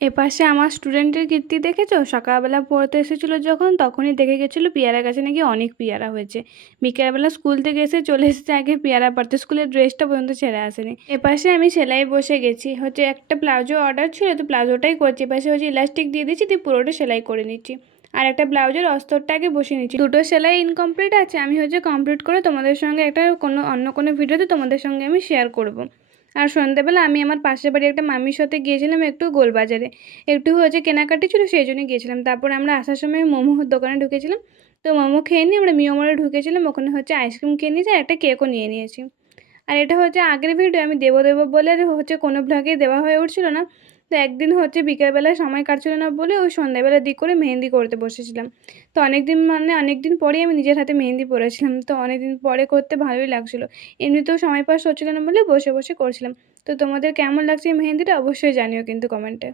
এপাশে আমার স্টুডেন্টের কীর্তি দেখেছো? সকালবেলা পড়তে এসেছিলো যখন তখনই দেখে গেছিলো পেয়ারা গাছে নাকি অনেক পেয়ারা হয়েছে। বিকেলবেলা স্কুল থেকে এসে চলে এসেছে আগে পেয়ারা পাড়তে, স্কুলের ড্রেসটা পর্যন্ত ছেড়ে আসেনি। এপাশে আমি সেলাই বসে গেছি, হচ্ছে একটা প্লাজো অর্ডার ছিল তো প্লাজোটাই করছি। এপাশে হচ্ছে ইলাস্টিক দিয়ে দিচ্ছি, দিয়ে পুরোটা সেলাই করে নিচ্ছি। আর একটা ব্লাউজের অস্তরটা আগে বসিয়ে নিচ্ছি। দুটো সেলাই ইনকমপ্লিট আছে, আমি হচ্ছে কমপ্লিট করে তোমাদের সঙ্গে একটা অন্য কোনো ভিডিওতে তোমাদের সঙ্গে আমি শেয়ার করব। আর সন্ধ্যেবেলা আমি আমার পাশের বাড়ি একটা মামির সাথে গিয়েছিলাম একটু গোলবাজারে, একটু হচ্ছে কেনাকাটি ছিল সেই জন্যই গিয়েছিলাম। তারপর আমরা আসার সময় মোমোর দোকানে ঢুকেছিলাম, তো মোমো খেয়ে নিয়ে আমরা মিয়ামরে ঢুকেছিলাম, ওখানে হচ্ছে আইসক্রিম খেয়ে নিয়েছি আর একটা কেকও নিয়ে নিয়েছি। আর এটা হচ্ছে আগের ভিডিও, আমি দেবো দেবো বলে আর হচ্ছে কোনো ভ্লগেই দেওয়া হয়ে উঠছিল না। তো একদিন হচ্ছে বিকেলবেলায় সময় কাটছিল না বলে ওই সন্ধ্যাবেলার দিক করে মেহেন্দি করতে বসেছিলাম। তো অনেক দিন পরেই আমি নিজের হাতে মেহেন্দি পরেছিলাম, তো অনেক দিন পরে করতে ভালোই লাগছিলো। এমনিতেও সময় পাস হচ্ছিল না বলে বসে বসে করছিলাম। তো তোমাদের কেমন লাগছে এই মেহেন্দিটা অবশ্যই জানিও কিন্তু কমেন্টে।